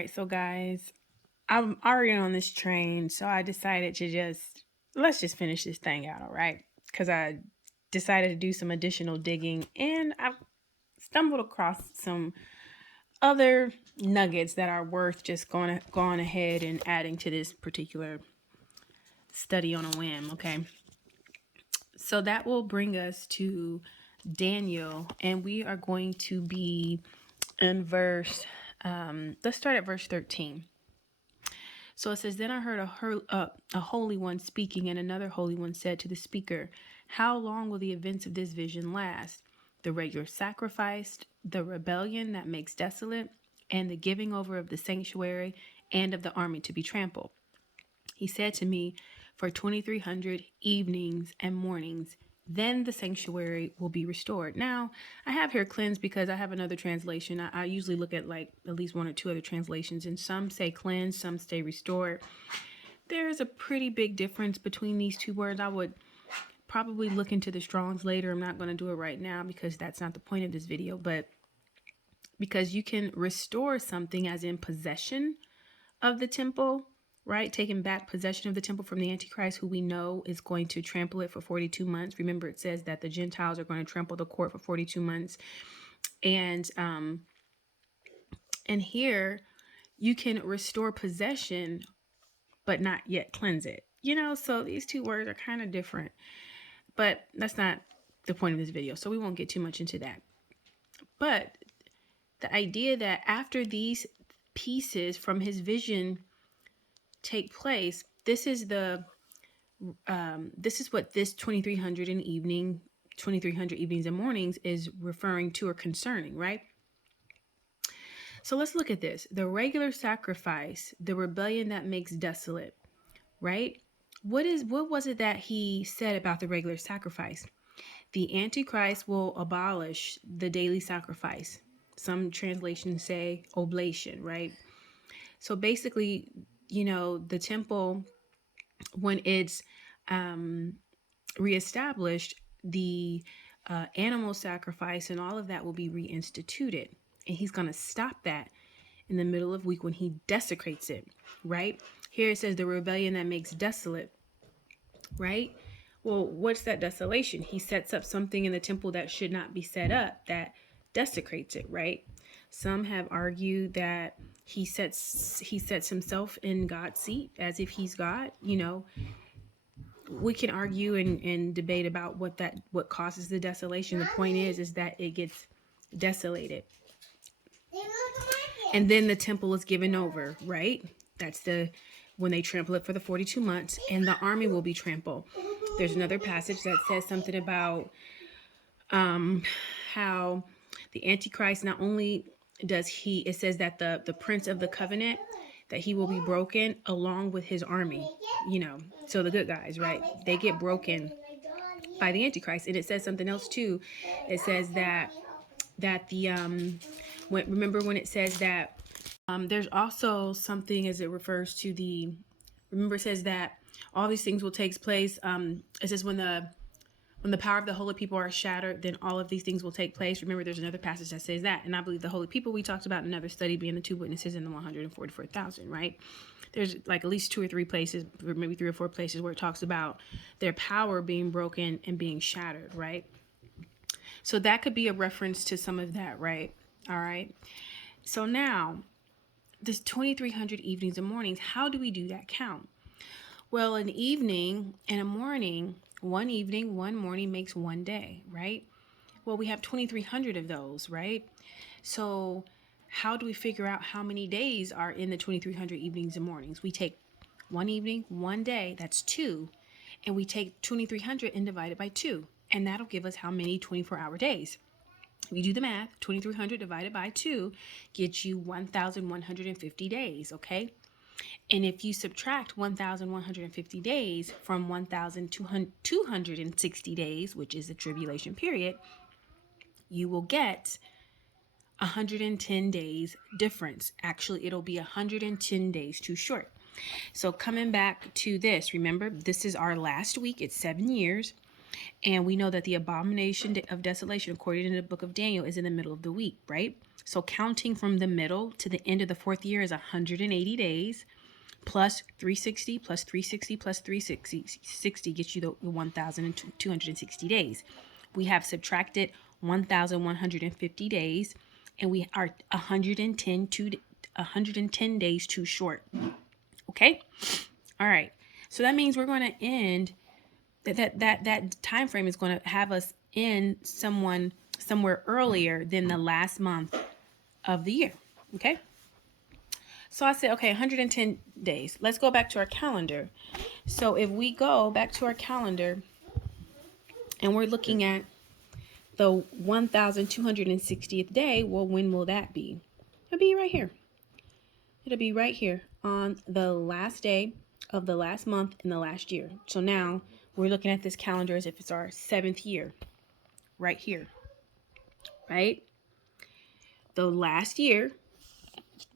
right, so guys, I'm already on this train, so I decided to let's just finish this thing out, all right? Because I decided to do some additional digging and I've stumbled across some other nuggets that are worth just going ahead and adding to this particular study on a whim, okay? So that will bring us to Daniel, and we are going to be in let's start at verse 13. So it says, Then I heard a holy one speaking, and another holy one said to the speaker, How long will the events of this vision last? The regular sacrifice, the rebellion that makes desolate, and the giving over of the sanctuary and of the army to be trampled. He said to me, For 2,300 evenings and mornings, then the sanctuary will be restored. Now, I have here cleansed because I have another translation. I usually look at like at least one or two other translations, and some say cleanse, some say restored. There's a pretty big difference between these two words. I would probably look into the Strongs later. I'm not going to do it right now because that's not the point of this video, but because you can restore something as in possession of the temple, right? Taking back possession of the temple from the Antichrist, who we know is going to trample it for 42 months. Remember, it says that the Gentiles are going to trample the court for 42 months. And here you can restore possession, but not yet cleanse it. So these two words are kind of different, but that's not the point of this video. So we won't get too much into that. But the idea that after these pieces from his vision take place, this is what this 2,300 evenings and mornings is referring to or concerning, right? So let's look at this. The regular sacrifice, the rebellion that makes desolate, right? What was it that he said about the regular sacrifice? The Antichrist will abolish the daily sacrifice. Some translations say oblation, right? So basically, the temple, when it's reestablished, the animal sacrifice and all of that will be reinstituted. And he's going to stop that in the middle of week when he desecrates it, right? Here it says the rebellion that makes desolate, right? Well, what's that desolation? He sets up something in the temple that should not be set up, that desecrates it, right? Some have argued that he sets himself in God's seat as if he's God. We can argue and debate about what causes the desolation. The point is that it gets desolated. And then the temple is given over, right? That's when they trample it for the 42 months, and the army will be trampled. There's another passage that says something about how the Antichrist, not only it says that the prince of the covenant, that he will be broken along with his army, so the good guys, right? They get broken by the Antichrist. And it says something else too. It says that remember when it says that there's also something as it refers to remember it says that all these things will take place. It says when the power of the holy people are shattered, then all of these things will take place. Remember, there's another passage that says that. And I believe the holy people we talked about in another study being the two witnesses and the 144,000, right? There's like at least two or three places, or maybe three or four places where it talks about their power being broken and being shattered, right? So that could be a reference to some of that, right? All right. So now, this 2,300 evenings and mornings, how do we do that count? Well, an evening and a morning, one evening, one morning makes one day, right? Well, we have 2,300 of those, right? So how do we figure out how many days are in the 2,300 evenings and mornings? We take one evening, one day, that's 2, and we take 2,300 and divide it by 2, and that'll give us how many 24-hour days. If you do the math, 2,300 divided by 2 gets you 1,150 days, okay? And if you subtract 1,150 days from 1,260 days, which is the tribulation period, you will get 110 days difference. Actually, it'll be 110 days too short. So coming back to this, remember, this is our last week. It's 7 years. And we know that the abomination of desolation, according to the book of Daniel, is in the middle of the week, right? So counting from the middle to the end of the fourth year is 180 days, plus 360 plus 360 plus 360 gets you the 1,260 days. We have subtracted 1,150 days, and we are 110 days too short. Okay? All right. So that means we're going to end that time frame is going to have us in somewhere earlier than the last month of the year. Okay? So I said, okay, 110 days. Let's go back to our calendar. So if we go back to our calendar and we're looking at the 1,260th day, well, when will that be? It'll be right here. It'll be right here on the last day of the last month in the last year. So now we're looking at this calendar as if it's our 7th year, right here, right? The last year,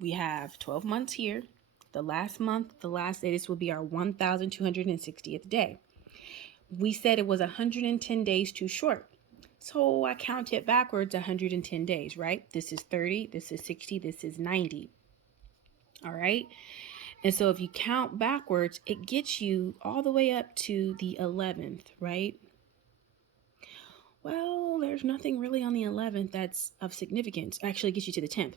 we have 12 months here. The last month, the last day, this will be our 1,260th day. We said it was 110 days too short. So I counted backwards 110 days, right? This is 30, this is 60, this is 90. All right. And so if you count backwards, it gets you all the way up to the 11th, right? Well, there's nothing really on the 11th that's of significance. Actually, it gets you to the 10th.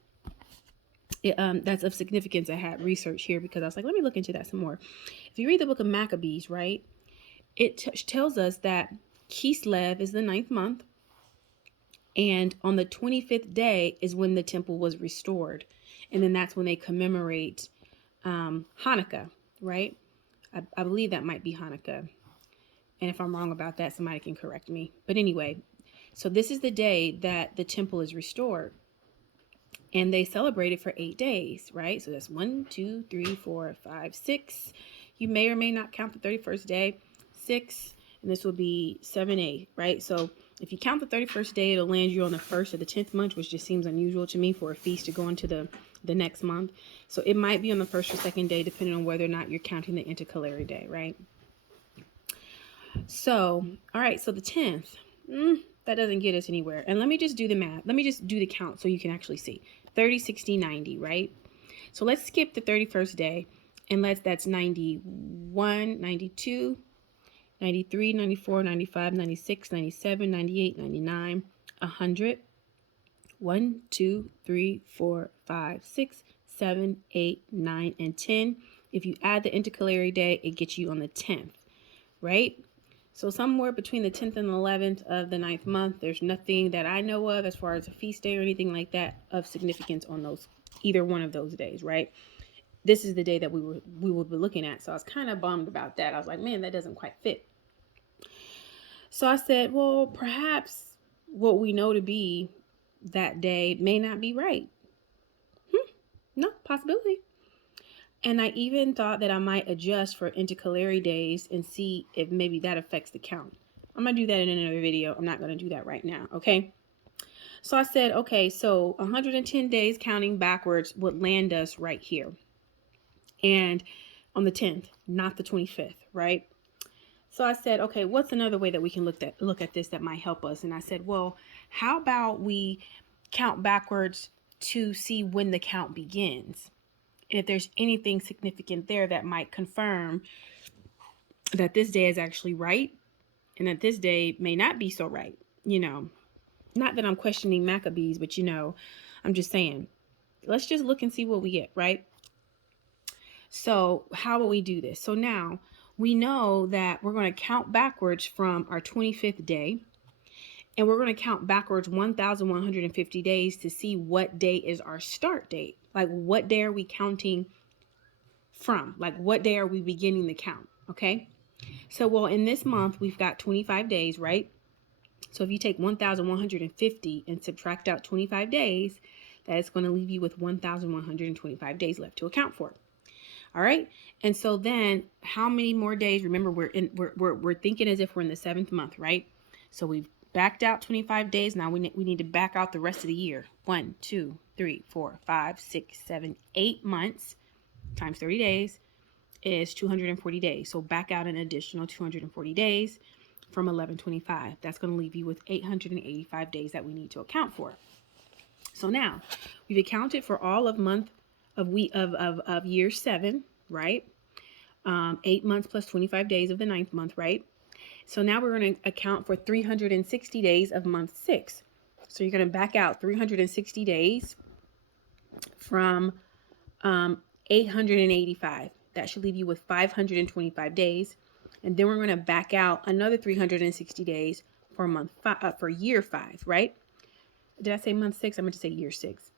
That's of significance. I had research here because I was like, let me look into that some more. If you read the book of Maccabees, right, it tells us that Kislev is the 9th month. And on the 25th day is when the temple was restored. And then that's when they commemorate Hanukkah, right? I believe that might be Hanukkah. And if I'm wrong about that, somebody can correct me. But anyway, so this is the day that the temple is restored. And they celebrated for 8 days, right? So that's 1, 2, 3, 4, 5, 6. You may or may not count the 31st day. 6, and this will be 7, 8, right? So if you count the 31st day, it'll land you on the 1st of the 10th month, which just seems unusual to me for a feast to go into the next month. So it might be on the 1st or 2nd day, depending on whether or not you're counting the intercalary day, right? So, all right, so the 10th, that doesn't get us anywhere. And let me just do the math. Let me just do the count so you can actually see. 30, 60, 90, right? So let's skip the 31st day, and that's 91, 92, 93, 94, 95, 96, 97, 98, 99, 100. 1, 2, 3, 4, 5, 6, 7, 8, 9, and 10. If you add the intercalary day, it gets you on the 10th, right? So somewhere between the 10th and the 11th of the 9th month, there's nothing that I know of as far as a feast day or anything like that of significance on those, either one of those days, right? This is the day that we will be looking at. So I was kind of bummed about that. I was like, man, that doesn't quite fit. So I said, well, perhaps what we know to be that day may not be right. No, possibility. And I even thought that I might adjust for intercalary days and see if maybe that affects the count. I'm going to do that in another video. I'm not going to do that right now, okay? So I said, okay, so 110 days counting backwards would land us right here. And on the 10th, not the 25th, right? So I said, okay, what's another way that we can look at this that might help us? And I said, well, how about we count backwards to see when the count begins? And if there's anything significant there that might confirm that this day is actually right and that this day may not be so right, not that I'm questioning Maccabees, but I'm just saying, let's just look and see what we get, right? So how will we do this? So now we know that we're going to count backwards from our 25th day, and we're going to count backwards 1,150 days to see what day is our start date. Like, what day are we counting from? Like, what day are we beginning the count? Okay. So, well, in this month, we've got 25 days, right? So if you take 1,150 and subtract out 25 days, that is going to leave you with 1,125 days left to account for. All right. And so then how many more days? Remember, we're thinking as if we're in the 7th month, right? So we've backed out 25 days. Now we need to back out the rest of the year. 1, 2, 3, 4, 5, 6, 7, 8 months times 30 days is 240 days. So back out an additional 240 days. from 1125. That's going to leave you with 885 days that we need to account for. So now we've accounted for all of month of year 7, right? 8 months plus 25 days of the 9th month, right? So now we're going to account for 360 days of month 6. So you're going to back out 360 days from 885. That should leave you with 525 days. And then we're going to back out another 360 days for for year 5, right? Did I say month 6? I meant to say year 6.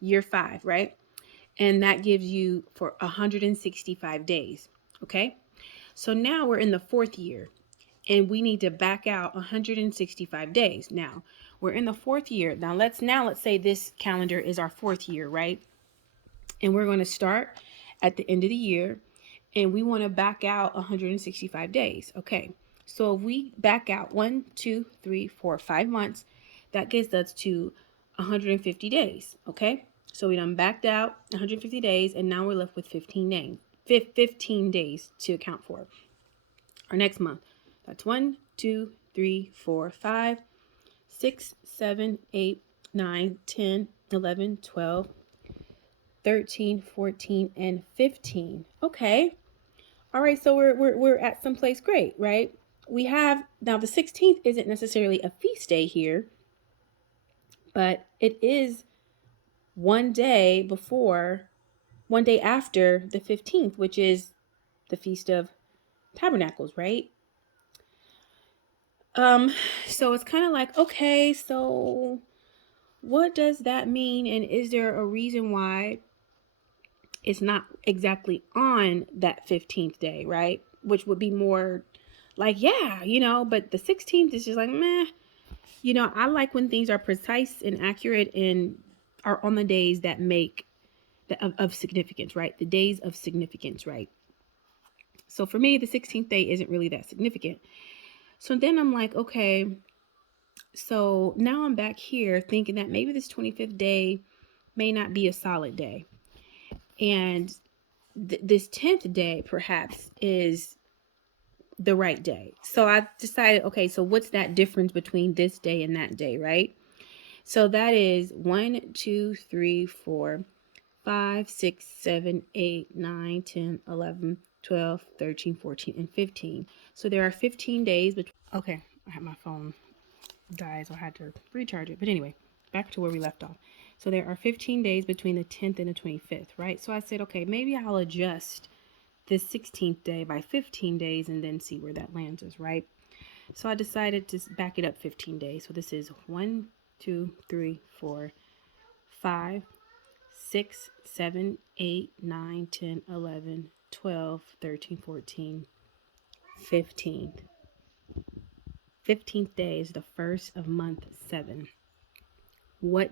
Year 5, right? And that gives you for 165 days. Okay. So now we're in the 4th year and we need to back out 165 days. Now we're in the 4th year. Now let's say this calendar is our 4th year, right? And we're going to start at the end of the year and we want to back out 165 days. Okay. So if we back out 1, 2, 3, 4, 5 months, that gets us to 150 days. Okay. So we done backed out 150 days and now we're left with 15 days. 15 days to account for our next month. That's 1, 2, 3, 4, 5, 6, 7, 8, 9, 10, 11, 12, 13, 14, and 15. Okay. All right. So we're at some place great, right? We have now the 16th isn't necessarily a feast day here, but it is one day after the 15th, which is the Feast of Tabernacles, right? So it's kind of like, okay, so what does that mean? And is there a reason why it's not exactly on that 15th day, right? Which would be more like, yeah, but the 16th is just like, meh. I like when things are precise and accurate and are on the days that make of significance, right? The days of significance, right? So for me, the 16th day isn't really that significant. So then I'm like, okay, so now I'm back here thinking that maybe this 25th day may not be a solid day. And this 10th day perhaps is the right day. So I decided, okay, so what's that difference between this day and that day, right? So that is 1, 2, 3, 4, 5, 6, 7, 8, 9, 10, 11, 12, 13, 14, and 15. So there are 15 days between. Okay, I had my phone died, so I had to recharge it. But anyway, back to where we left off. So there are 15 days between the 10th and the 25th, right? So I said, okay, maybe I'll adjust this 16th day by 15 days and then see where that lands us, right? So I decided to back it up 15 days. So this is 1, 2, 3, 4, 5, 6, 7, 8, 9, 10, 11, 12, 13, 14, 15. 15th day is the first of month 7. What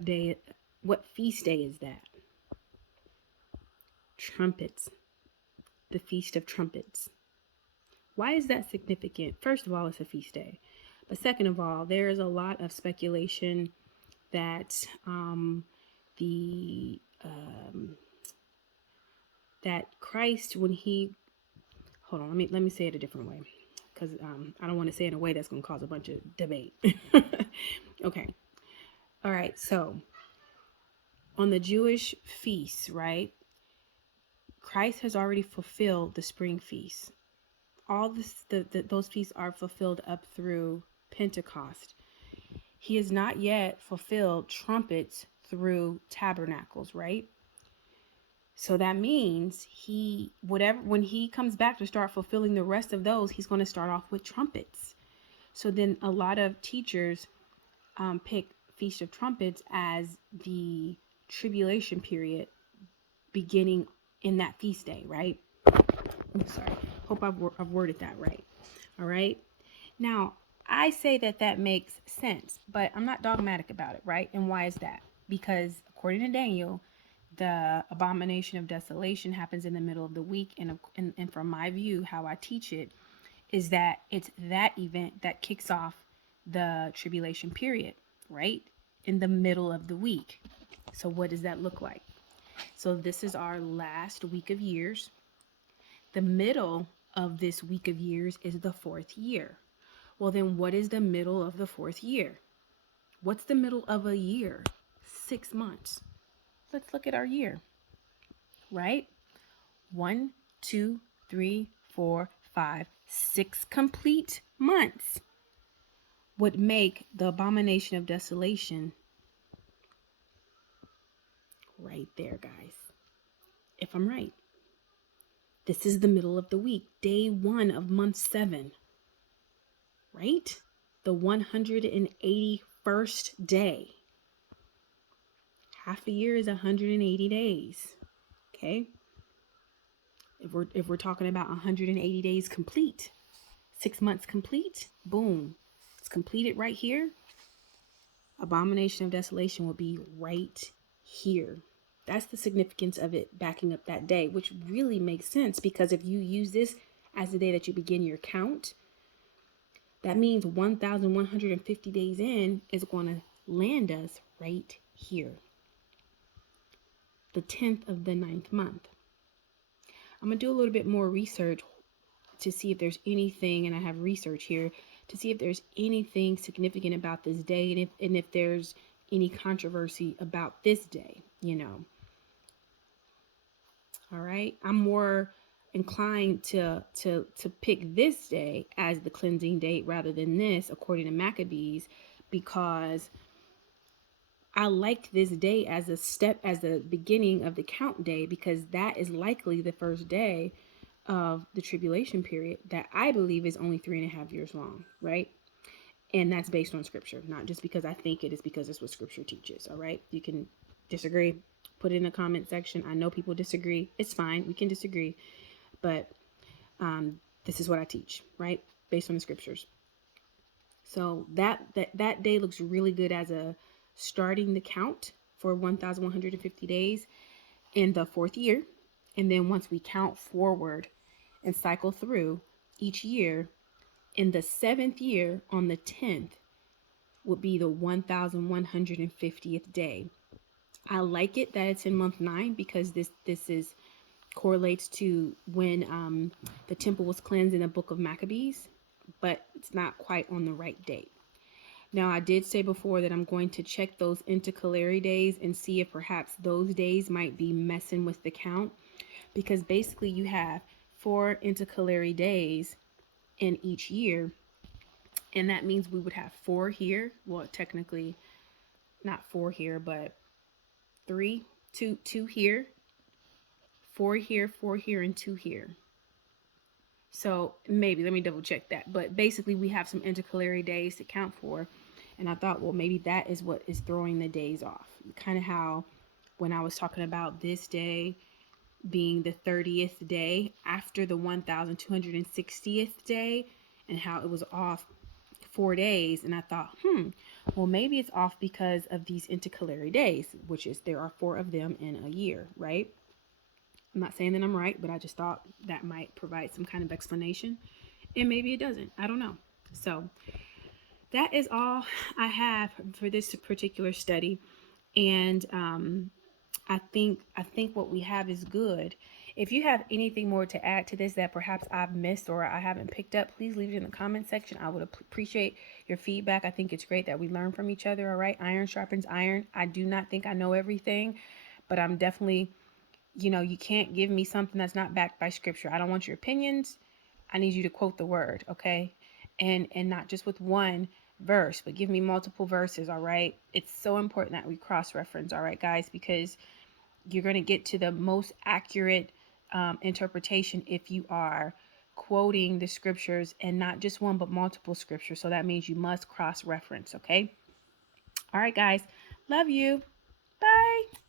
feast day is that? Trumpets. The Feast of Trumpets. Why is that significant? First of all, it's a feast day. But second of all, there is a lot of speculation that that Christ, when he, hold on, let me say it a different way, because I don't want to say it in a way that's going to cause a bunch of debate. Okay. All right. So on the Jewish feasts, right? Christ has already fulfilled the spring feasts. All those feasts are fulfilled up through Pentecost. He has not yet fulfilled trumpets through tabernacles, right? So that means when he comes back to start fulfilling the rest of those, he's going to start off with trumpets. So then a lot of teachers pick Feast of Trumpets as the tribulation period beginning in that feast day, right? I'm sorry. Hope I've worded that right. All right. Now, I say that makes sense, but I'm not dogmatic about it, right? And why is that? Because according to Daniel, the abomination of desolation happens in the middle of the week. And from my view, how I teach it is that it's that event that kicks off the tribulation period, right? In the middle of the week. So what does that look like? So this is our last week of years. The middle of this week of years is the 4th year, Well, then what is the middle of the fourth year? What's the middle of a year? 6 months. Let's look at our year, right? 1, 2, 3, 4, 5, 6 complete months would make the abomination of desolation right there, guys. If I'm right, this is the middle of the week, day 1 of month 7, right? The 181st day. Half a year is 180 days. Okay? If we're talking about 180 days complete, 6 months complete, boom. It's completed right here. Abomination of desolation will be right here. That's the significance of it backing up that day, which really makes sense because if you use this as the day that you begin your count, that means 1,150 days in is going to land us right here, the 10th of the 9th month. I'm going to do a little bit more research to see if there's anything, and I have research here, to see if there's anything significant about this day and if there's any controversy about this day, All right. I'm more inclined to pick this day as the cleansing date rather than this, according to Maccabees, because I like this day as the beginning of the count day, because that is likely the first day of the tribulation period that I believe is only 3.5 years long, right? And that's based on scripture, not just because I think it is, because it's what scripture teaches. All right. You can disagree, put it in the comment section. I know people disagree. It's fine. We can disagree. But this is what I teach, right? Based on the scriptures. So that day looks really good as a starting the count for 1,150 days in the fourth year. And then once we count forward and cycle through each year, in the 7th year on the 10th would be the 1,150th day. I like it that it's in month 9 because this is correlates to when the temple was cleansed in the book of Maccabees, but it's not quite on the right date. Now, I did say before that I'm going to check those intercalary days and see if perhaps those days might be messing with the count, because basically you have 4 intercalary days in each year, and that means we would have 4 here. Well, technically not 4 here, but 3, 2 here, 4 here, 4 here, and 2 here. So maybe, let me double check that. But basically we have some intercalary days to count for. And I thought, well, maybe that is what is throwing the days off. Kind of how when I was talking about this day being the 30th day after the 1,260th day, and how it was off 4 days. And I thought, well, maybe it's off because of these intercalary days, which is there are 4 of them in a year, right? I'm not saying that I'm right, but I just thought that might provide some kind of explanation. And maybe it doesn't. I don't know. So that is all I have for this particular study. And I think what we have is good. If you have anything more to add to this that perhaps I've missed or I haven't picked up, please leave it in the comment section. I would appreciate your feedback. I think it's great that we learn from each other. All right. Iron sharpens iron. I do not think I know everything, but I'm definitely, you can't give me something that's not backed by scripture. I don't want your opinions. I need you to quote the word. Okay. And not just with one verse, but give me multiple verses. All right. It's so important that we cross-reference. All right, guys, because you're going to get to the most accurate interpretation if you are quoting the scriptures, and not just one, but multiple scriptures. So that means you must cross-reference. Okay. All right, guys. Love you. Bye.